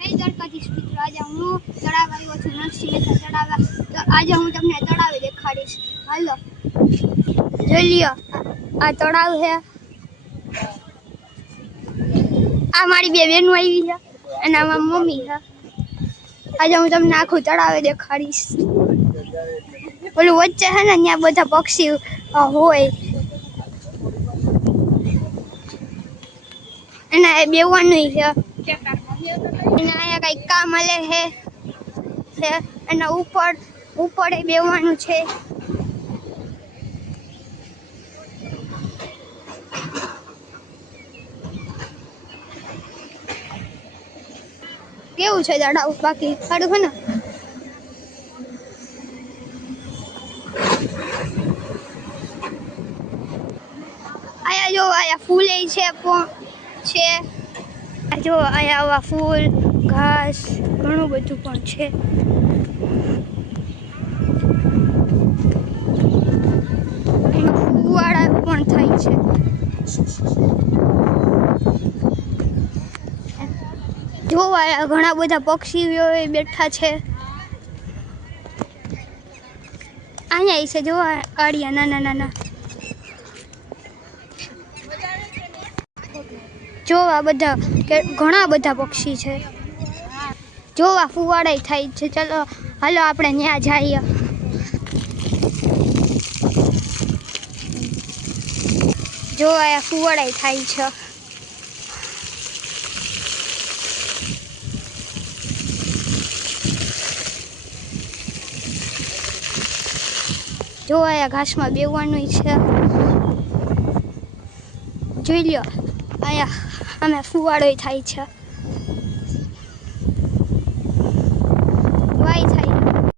જય દ્વારકાધીશ મિત્રો, આજે હું તળાવ આવ્યો છું, નરસિંહ મહેતા તળાવ. તો આજે હું તમને તળાવ દેખાડીશ. હાલો જોઈ લ્યો, આ તળાવ છે. આ મારી બે બહેનો આવી છે અને આ મારી મમ્મી છે. આજે હું તમને આખું તળાવ દેખાડીશ. ઓલું વચ્ચે છે ને, ત્યાં બધા પક્ષી હોય અને એ બેવાનું છે. અહીંયા કઈ કામ હાલે છે અને ઉપર એ બેવાનું છે. કેવું છે તળાવ? બાકી સારું છે ને? આયા જો, આયા ફૂલ છે. જો આયા આવા ફૂલ, ઘાસ, ઘણું બધું પણ છે. ફુવાડા પણ થાય છે. જો આયા ઘણા બધા પક્ષીઓ બેઠા છે. અહીંયા છે જો આડિયા નાના નાના. જોવા બધા ઘણા બધા પક્ષી છે. જોવા ફુવાડા થાય છે. ચલો હાલો આપણે ત્યાં જઈએ. જોવા આ ફુવાડા થાય છે. જોવા આ ઘાસમાં બેવાનું છે. જોઈ લ્યો, અહીંયા અમે ફુવાડો થાય છે.